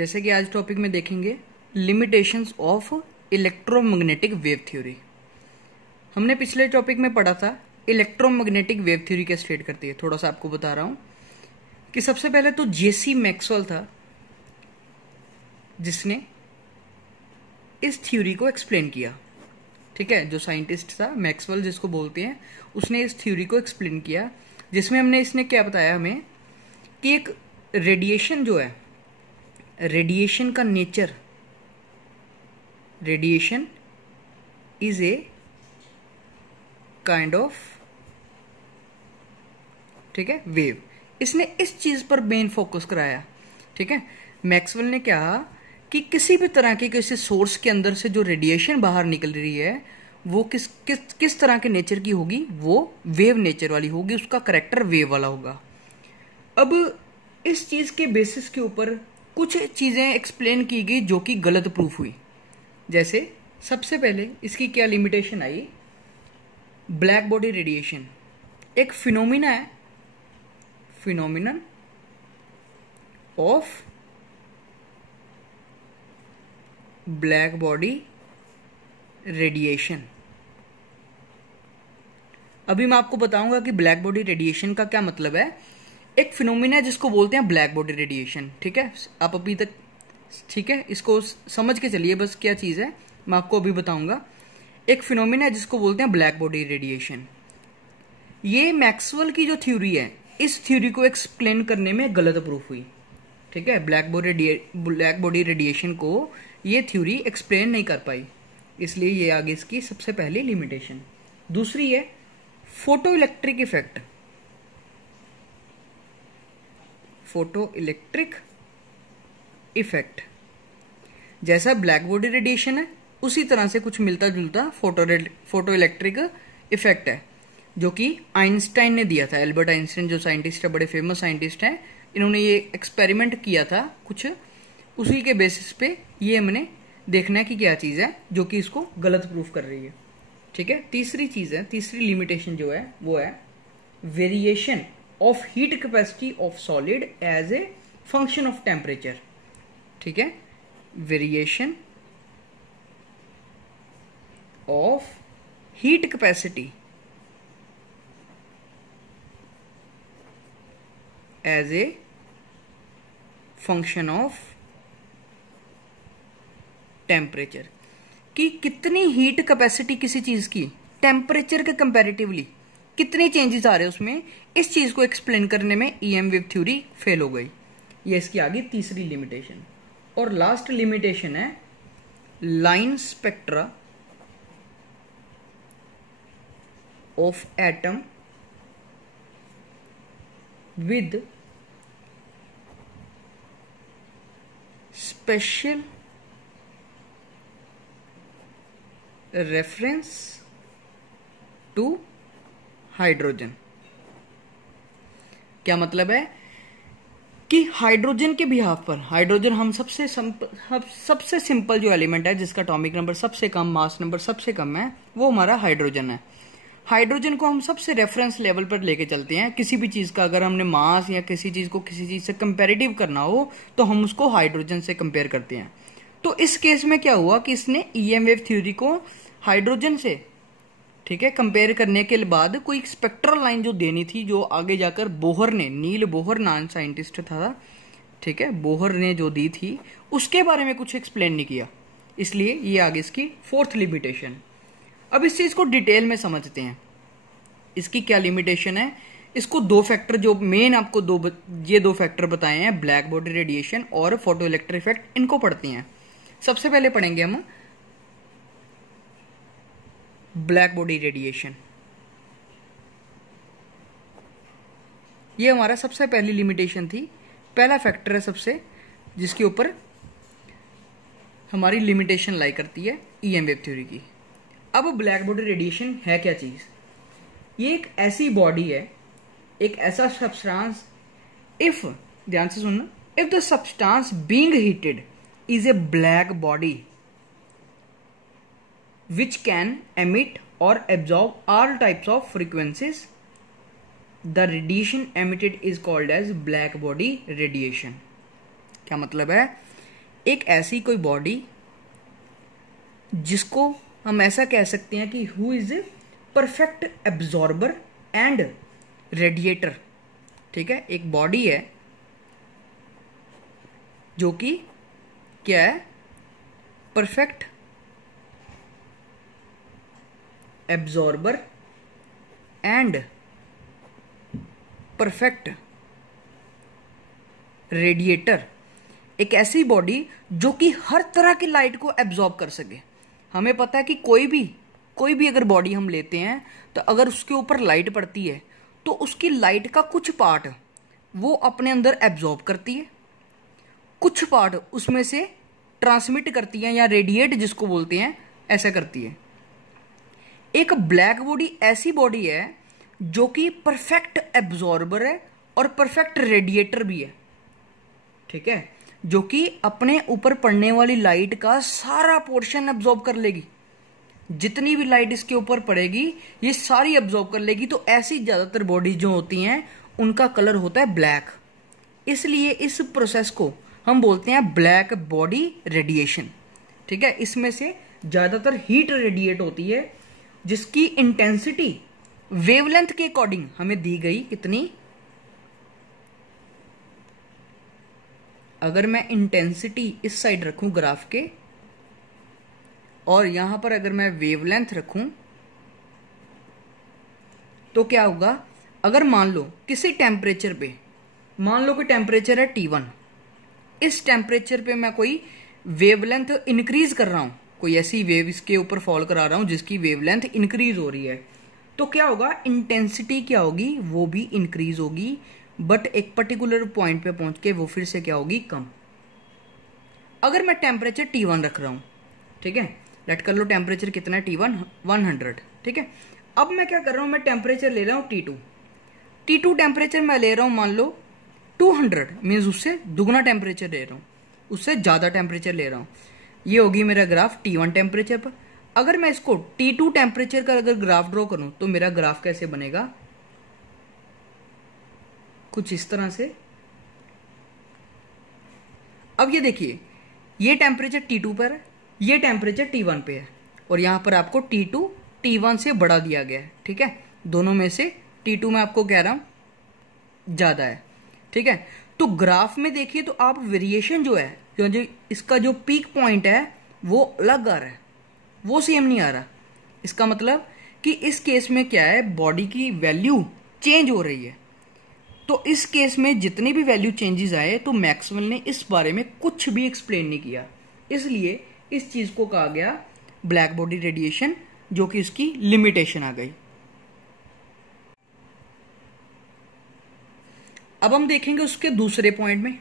जैसे कि आज टॉपिक में देखेंगे limitations of electromagnetic wave theory. हमने पिछले टॉपिक में पढ़ा था इलेक्ट्रोमैग्नेटिक वेव थ्योरी क्या स्टेट करती है। थोड़ा सा आपको बता रहा हूं कि सबसे पहले तो जेसी मैक्सवेल था जिसने इस थ्योरी को एक्सप्लेन किया। ठीक है, जो साइंटिस्ट था मैक्सवेल जिसको बोलते हैं, उसने इस थ्योरी को एक्सप्लेन किया, जिसमें हमने इसने क्या बताया हमें कि एक रेडिएशन जो है, रेडिएशन का nature, radiation is a kind of, ठीक है, वेव। इसने इस चीज पर मेन फोकस कराया। ठीक है, मैक्सवेल ने कहा कि किसी भी तरह के किसी सोर्स के अंदर से जो रेडिएशन बाहर निकल रही है वो किस तरह के नेचर की होगी, वो वेव नेचर वाली होगी, उसका करेक्टर वेव वाला होगा। अब इस चीज के बेसिस के ऊपर कुछ चीजें एक्सप्लेन की गई जो कि गलत प्रूफ हुई। जैसे सबसे पहले इसकी क्या लिमिटेशन आई, ब्लैक बॉडी रेडिएशन एक फिनोमिना है, phenomenon of black body radiation. अभी मैं आपको बताऊंगा कि ब्लैक बॉडी रेडिएशन का क्या मतलब है। एक फिनोमिना है जिसको बोलते हैं ब्लैक बॉडी रेडिएशन। ठीक है, आप अभी तक, ठीक है, इसको समझ के चलिए बस क्या चीज है, मैं आपको अभी बताऊंगा। एक फिनोमिना है जिसको बोलते हैं ब्लैक बॉडी रेडिएशन। ये मैक्सवेल की जो थ्योरी है, इस थ्योरी को एक्सप्लेन करने में गलत प्रूफ हुई। ठीक है, ब्लैक बॉडी रेडिएशन को ये थ्योरी एक्सप्लेन नहीं कर पाई, इसलिए ये आगे इसकी सबसे पहली लिमिटेशन। दूसरी है photo electric effect. Photo electric effect जैसा ब्लैक बॉडी रेडिएशन है उसी तरह से कुछ मिलता जुलता फोटो इलेक्ट्रिक इफेक्ट है, जो कि आइंस्टाइन ने दिया था। एल्बर्ट आइंस्टाइन जो साइंटिस्ट है, बड़े फेमस साइंटिस्ट हैं, इन्होंने ये एक्सपेरिमेंट किया था कुछ, उसी के बेसिस पे ये हमने देखना है कि क्या चीज है जो कि इसको गलत प्रूफ कर रही है। ठीक है, तीसरी चीज है, तीसरी लिमिटेशन जो है वो है variation of heat capacity of solid as a function of temperature. ठीक है, variation of heat capacity as a function of temperature, कि कितनी हीट कैपेसिटी किसी चीज की टेम्परेचर के कंपैरेटिवली कितने चेंजेस आ रहे हैं उसमें, इस चीज को एक्सप्लेन करने में ईएम वेव थ्योरी फेल हो गई। ये इसकी आगे तीसरी लिमिटेशन। और लास्ट लिमिटेशन है line spectra of atom with special reference to hydrogen. क्या मतलब है कि हाइड्रोजन के बिहाफ पर, हाइड्रोजन हम सबसे सिंपल जो एलिमेंट है जिसका एटॉमिक नंबर सबसे कम, मास नंबर सबसे कम है, वो हमारा हाइड्रोजन है। हाइड्रोजन को हम सबसे रेफरेंस लेवल पर लेके चलते हैं। किसी भी चीज का अगर हमने मास या किसी चीज को किसी चीज से कंपैरेटिव करना हो तो हम उसको हाइड्रोजन से कंपेयर करते हैं। तो इस केस में क्या हुआ कि इसने ईएम वेव थ्योरी को हाइड्रोजन से, ठीक है, कंपेयर करने के बाद कोई स्पेक्ट्रल लाइन जो देनी थी, जो आगे जाकर बोहर ने, नील बोहर नाम साइंटिस्ट था, ठीक है, बोहर ने जो दी थी उसके बारे में कुछ एक्सप्लेन नहीं किया, इसलिए ये आगे इसकी फोर्थ लिमिटेशन। अब इस चीज को डिटेल में समझते हैं, इसकी क्या लिमिटेशन है। इसको दो फैक्टर जो मेन आपको ये दो फैक्टर बताए हैं, ब्लैक बॉडी रेडिएशन और फोटो इलेक्ट्रिक इफेक्ट, इनको पढ़ते हैं। सबसे पहले पढ़ेंगे हम ब्लैक बॉडी रेडिएशन। ये हमारा सबसे पहली लिमिटेशन थी, पहला फैक्टर है सबसे जिसके ऊपर हमारी लिमिटेशन लाई करती है ईएम वेव थ्योरी की। अब ब्लैक बॉडी रेडिएशन है क्या चीज, ये एक ऐसी बॉडी है, एक ऐसा सब्सटेंस, इफ, ध्यान से सुनना, if the substance being heated is a black body which can emit or absorb all types of frequencies, the radiation emitted is called as black body radiation। क्या मतलब है एक ऐसी कोई बॉडी जिसको हम ऐसा कह सकते हैं कि who is a perfect absorber and radiator. ठीक है, एक बॉडी है जो कि क्या है, perfect absorber and perfect radiator. एक ऐसी बॉडी जो कि हर तरह की लाइट को एब्जॉर्ब कर सके। हमें पता है कि कोई भी अगर बॉडी हम लेते हैं तो अगर उसके ऊपर लाइट पड़ती है तो उसकी लाइट का कुछ पार्ट वो अपने अंदर एब्जॉर्ब करती है, कुछ पार्ट उसमें से ट्रांसमिट करती है या रेडिएट जिसको बोलते हैं, ऐसा करती है। एक ब्लैक बॉडी ऐसी बॉडी है जो कि परफेक्ट एब्जॉर्बर है और परफेक्ट रेडिएटर भी है। ठीक है, जो कि अपने ऊपर पड़ने वाली लाइट का सारा पोर्शन एब्जॉर्ब कर लेगी। जितनी भी लाइट इसके ऊपर पड़ेगी ये सारी एब्जॉर्ब कर लेगी। तो ऐसी ज्यादातर बॉडी जो होती हैं उनका कलर होता है ब्लैक। इसलिए इस प्रोसेस को हम बोलते हैं ब्लैक बॉडी रेडिएशन। ठीक है, इसमें से ज्यादातर हीट रेडिएट होती है जिसकी इंटेंसिटी वेवलेंथ के अकॉर्डिंग हमें दी गई कितनी। अगर मैं इंटेंसिटी इस साइड रखूं ग्राफ के और यहां पर अगर मैं वेवलेंथ रखूं तो क्या होगा, अगर मान लो किसी टेम्परेचर पे, मान लो कि टेम्परेचर है T1, इस टेम्परेचर पे मैं कोई वेवलेंथ इंक्रीज कर रहा हूं, कोई ऐसी वेव इसके ऊपर फॉल करा रहा हूं जिसकी वेवलेंथ इंक्रीज हो रही है, तो क्या होगा, इंटेंसिटी क्या होगी, वो भी इंक्रीज होगी, बट एक पर्टिकुलर पॉइंट पे पहुंच के वो फिर से क्या होगी, कम। अगर मैं टेम्परेचर T1 रख रहा हूं, ठीक है, लेट कर लो टेम्परेचर कितना है T1 100। ठीक है, अब मैं क्या कर रहा हूं, मैं टेम्परेचर ले रहा हूं T2 टेम्परेचर मैं ले रहा हूं मान लो 200, मीन्स उससे दुगना टेम्परेचर ले रहा हूं, उससे ज्यादा टेम्परेचर ले रहा हूं। ये होगी मेरा ग्राफ T1 टेम्परेचर पर। अगर मैं इसको T2 टेम्परेचर का अगर ग्राफ ड्रॉ करूं तो मेरा ग्राफ कैसे बनेगा, कुछ इस तरह से। अब ये देखिए, ये टेम्परेचर T2 पर है, ये टेम्परेचर T1 पे है, और यहां पर आपको T2 T1 से बड़ा दिया गया है। ठीक है, दोनों में से T2 में आपको कह रहा हूं ज्यादा है। ठीक है, तो ग्राफ में देखिए तो आप वेरिएशन जो है, जो इसका जो पीक पॉइंट है वो अलग आ रहा है, वो सेम नहीं आ रहा। इसका मतलब कि इस केस में क्या है, बॉडी की वैल्यू चेंज हो रही है। तो इस केस में जितनी भी वैल्यू चेंजेस आए तो मैक्सवेल ने इस बारे में कुछ भी एक्सप्लेन नहीं किया, इसलिए इस चीज को कहा गया ब्लैक बॉडी रेडिएशन, जो कि इसकी लिमिटेशन आ गई। अब हम देखेंगे उसके दूसरे पॉइंट में,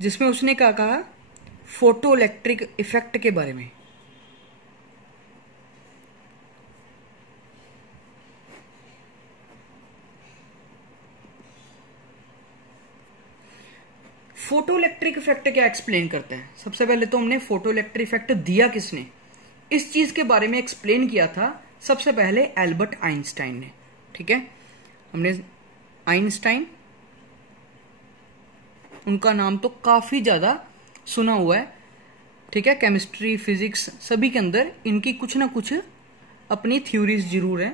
जिसमें उसने क्या कहा, फोटो इलेक्ट्रिक इफेक्ट के बारे में। फोटो इलेक्ट्रिक इफेक्ट क्या एक्सप्लेन करते हैं। सबसे पहले तो हमने फोटो इलेक्ट्रिक इफेक्ट दिया किसने, इस चीज के बारे में एक्सप्लेन किया था सबसे पहले एल्बर्ट आइंस्टाइन ने। ठीक है, हमने आइंस्टाइन, उनका नाम तो काफी ज्यादा सुना हुआ है। ठीक है, केमिस्ट्री फिजिक्स सभी के अंदर इनकी कुछ ना कुछ अपनी थ्योरीज जरूर है।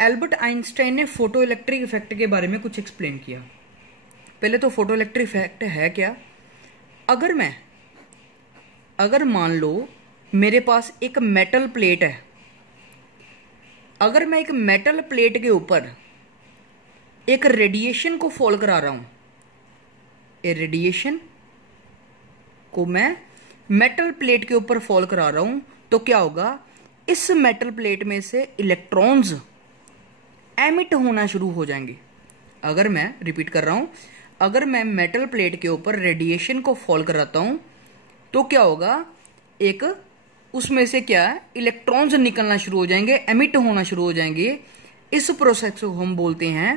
एल्बर्ट आइंस्टाइन ने फोटो इलेक्ट्रिक इफेक्ट के बारे में कुछ एक्सप्लेन किया। पहले तो फोटो इलेक्ट्रिक इफेक्ट है क्या, अगर मान लो मेरे पास एक मेटल प्लेट है, अगर मैं एक मेटल प्लेट के ऊपर एक रेडिएशन को फॉल करा रहा हूं, ए रेडिएशन को मैं मेटल प्लेट के ऊपर फॉल करा रहा हूं, तो क्या होगा, इस मेटल प्लेट में से इलेक्ट्रॉन्स एमिट होना शुरू हो जाएंगे। अगर मैं रिपीट कर रहा हूं, अगर मैं मेटल प्लेट के ऊपर रेडिएशन को फॉल कराता हूं तो क्या होगा, एक उसमें से क्या है, इलेक्ट्रॉन्स निकलना शुरू हो जाएंगे, एमिट होना शुरू हो जाएंगे। इस प्रोसेस को हम बोलते हैं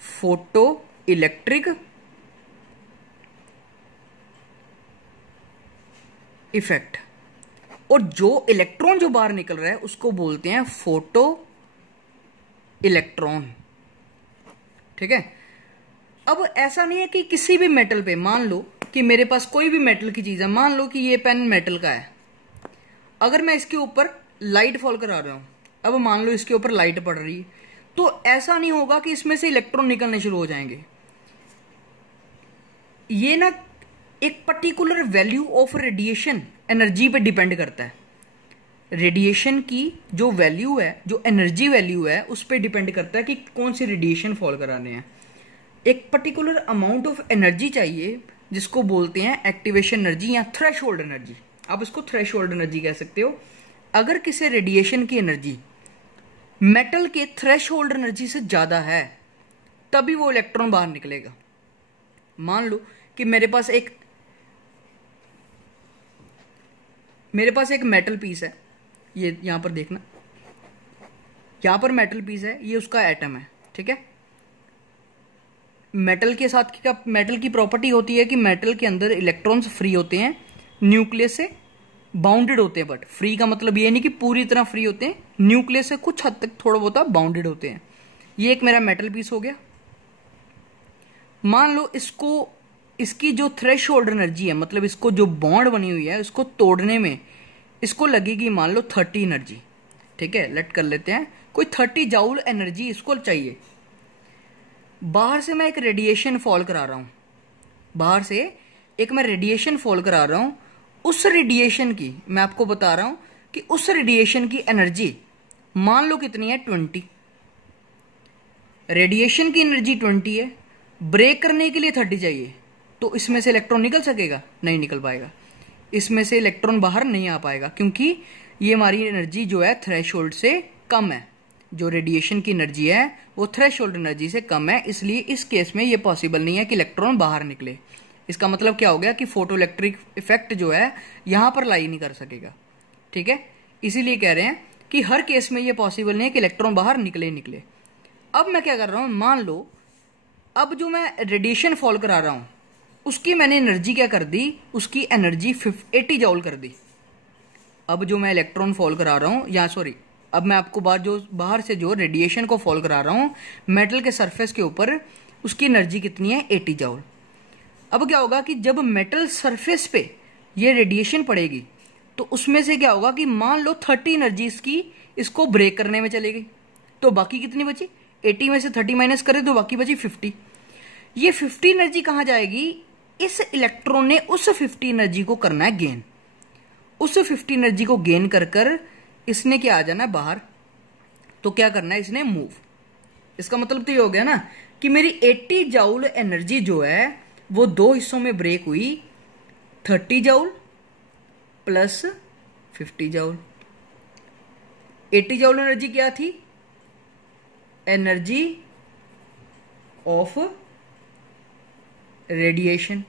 फोटो इलेक्ट्रिक इफेक्ट। और जो इलेक्ट्रॉन जो बाहर निकल रहा है उसको बोलते हैं फोटो इलेक्ट्रॉन। ठीक है, अब ऐसा नहीं है कि किसी भी मेटल पे, मान लो कि मेरे पास कोई भी मेटल की चीज है, मान लो कि ये पेन मेटल का है, अगर मैं इसके ऊपर लाइट फॉल करा रहा हूं, अब मान लो इसके ऊपर लाइट पड़ रही है, तो ऐसा नहीं होगा कि इसमें से इलेक्ट्रॉन निकलने शुरू हो जाएंगे। ये ना एक particular value of radiation energy पे डिपेंड करता है। रेडिएशन की जो वैल्यू है, जो एनर्जी वैल्यू है, उस पर डिपेंड करता है कि कौन सी रेडिएशन फॉल कराने हैं। एक पर्टिकुलर अमाउंट ऑफ एनर्जी चाहिए जिसको बोलते हैं एक्टिवेशन एनर्जी या थ्रेशोल्ड एनर्जी। आप इसको थ्रेशोल्ड एनर्जी कह सकते हो। अगर किसी रेडिएशन की एनर्जी मेटल के थ्रेशोल्ड एनर्जी से ज्यादा है तभी वो इलेक्ट्रॉन बाहर निकलेगा। मान लो कि मेरे पास एक मेटल पीस है, ये यहां पर देखना, यहां पर मेटल पीस है, ये उसका एटम है, ठीक है। मेटल के साथ क्या मेटल की प्रॉपर्टी होती है कि मेटल के अंदर इलेक्ट्रॉन्स फ्री होते हैं, न्यूक्लियस से बाउंडेड होते हैं, बट फ्री का मतलब ये नहीं कि पूरी तरह फ्री होते हैं, न्यूक्लियस से कुछ हद तक थोड़ा बहुत बाउंडेड होते हैं। ये एक मेरा मेटल पीस हो गया। मान लो इसकी जो थ्रेशोल्ड एनर्जी है, मतलब इसको जो बॉन्ड बनी हुई है उसको तोड़ने में इसको लगेगी मान लो 30 एनर्जी, ठीक है। लेट कर लेते हैं कोई 30 जाउल एनर्जी इसको चाहिए। बाहर से मैं एक रेडिएशन फॉल करा रहा हूं, बाहर से एक मैं रेडिएशन फॉल करा रहा हूं। उस रेडिएशन की मैं आपको बता रहा हूं कि उस रेडिएशन की एनर्जी मान लो कितनी है, 20। रेडिएशन की एनर्जी 20 है, ब्रेक करने के लिए 30 चाहिए, तो इसमें से इलेक्ट्रॉन निकल सकेगा? नहीं निकल पाएगा। इसमें से इलेक्ट्रॉन बाहर नहीं आ पाएगा क्योंकि ये हमारी एनर्जी जो है थ्रेशोल्ड से कम है। जो रेडिएशन की एनर्जी है वो थ्रेशोल्ड एनर्जी से कम है, इसलिए इस केस में ये पॉसिबल नहीं है कि इलेक्ट्रॉन बाहर निकले। इसका मतलब क्या हो गया कि फोटो इलेक्ट्रिक इफेक्ट जो है यहां पर लाई नहीं कर सकेगा, ठीक है। इसीलिए कह रहे हैं कि हर केस में ये पॉसिबल नहीं है कि इलेक्ट्रॉन बाहर निकले। अब मैं क्या कर रहा हूं, मान लो अब जो मैं रेडिएशन फॉल करा रहा हूं उसकी मैंने एनर्जी क्या कर दी, उसकी एनर्जी 80 जाउल कर दी। अब जो मैं इलेक्ट्रॉन फॉल करा रहा हूं, या सॉरी, अब मैं आपको बाहर से जो रेडिएशन को फॉल करा रहा हूं मेटल के सरफेस के ऊपर, उसकी एनर्जी कितनी है, 80 जाउल। अब क्या होगा कि जब मेटल सरफेस पे ये रेडिएशन पड़ेगी तो उसमें से क्या होगा कि मान लो 30 एनर्जी इसको ब्रेक करने में चलेगी, तो बाकी कितनी बची, 80 में से 30 माइनस करें तो बाकी बची 50। ये 50 एनर्जी कहां जाएगी, इस इलेक्ट्रॉन ने उस 50 एनर्जी को करना है गेन। उस 50 एनर्जी को गेन कर इसने क्या आ जाना है बाहर, तो क्या करना है, इसने मूव। इसका मतलब तो ये हो गया ना कि मेरी 80 जाउल एनर्जी जो है वो दो हिस्सों में ब्रेक हुई, 30 joule plus 50 joule. 80 joule energy क्या थी, energy of radiation.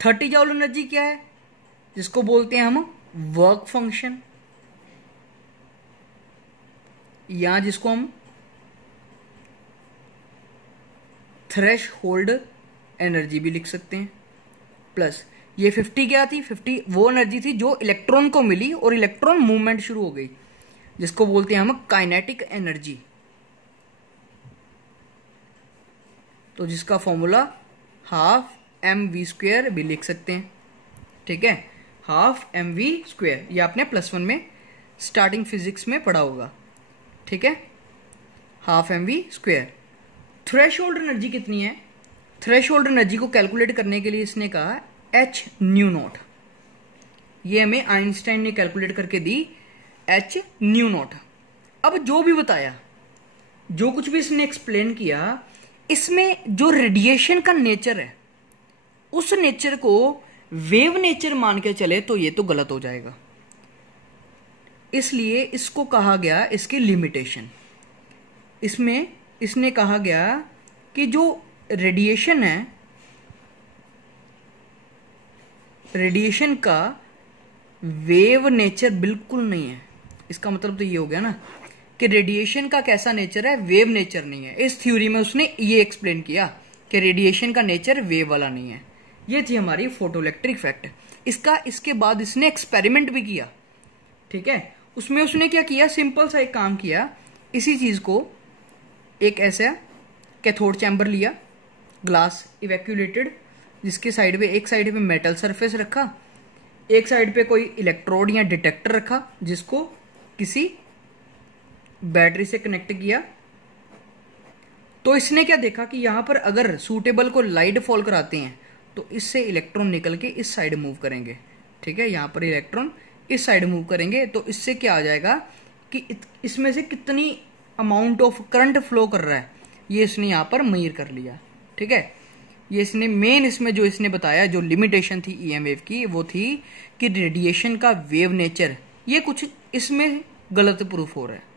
30 joule energy क्या है, जिसको बोलते हैं हम वर्क फंक्शन, या जिसको हम थ्रेश होल्ड एनर्जी भी लिख सकते हैं। प्लस ये 50 क्या थी, 50 वो एनर्जी थी जो इलेक्ट्रॉन को मिली और इलेक्ट्रॉन मूवमेंट शुरू हो गई, जिसको बोलते हैं हम काइनेटिक एनर्जी। तो जिसका फॉर्मूला ½ mv² भी लिख सकते हैं, ठीक है। ½ mv², ये आपने +1 में स्टार्टिंग फिजिक्स में पढ़ा होगा, ठीक है। ½ mv²। थ्रेशोल्ड एनर्जी कितनी है, थ्रेशोल्ड एनर्जी को कैलकुलेट करने के लिए इसने कहा h/ν0। ये हमें आइंस्टाइन ने कैलकुलेट करके दी h/ν0। अब जो भी बताया, जो कुछ भी इसने एक्सप्लेन किया, इसमें जो रेडिएशन का नेचर है उस नेचर को वेव नेचर मान के चले तो ये तो गलत हो जाएगा। इसलिए इसको कहा गया इसकी लिमिटेशन। इसमें इसने कहा गया कि जो रेडिएशन है, रेडिएशन का वेव नेचर बिल्कुल नहीं है। इसका मतलब तो ये हो गया ना कि रेडिएशन का कैसा नेचर है, वेव नेचर नहीं है। इस थ्योरी में उसने ये एक्सप्लेन किया कि रेडिएशन का नेचर वेव वाला नहीं है। ये थी हमारी फोटोइलेक्ट्रिक इफेक्ट। इसके बाद इसने एक्सपेरिमेंट भी किया, ठीक है। उसमें उसने क्या किया, सिंपल सा एक काम किया। इसी चीज को एक ऐसा कैथोड चैम्बर लिया, ग्लास इवैक्यूलेटेड, जिसके साइड पे एक साइड पे मेटल सरफेस रखा, एक साइड पे कोई इलेक्ट्रोड या डिटेक्टर रखा जिसको किसी बैटरी से कनेक्ट किया। तो इसने क्या देखा कि यहां पर अगर सूटेबल को लाइट फॉल कराते हैं तो इससे इलेक्ट्रॉन निकल के इस साइड मूव करेंगे। ठीक है, यहां पर इलेक्ट्रॉन इस साइड मूव करेंगे तो इससे क्या आ जाएगा कि इसमें से कितनी अमाउंट ऑफ करंट फ्लो कर रहा है ये इसने यहां पर मेजर कर लिया। ठीक है, ये इसने मेन इसमें जो इसने बताया जो लिमिटेशन थी ईएम वेव की वो थी कि रेडिएशन का वेव नेचर ये कुछ इसमें गलत प्रूफ हो रहा है।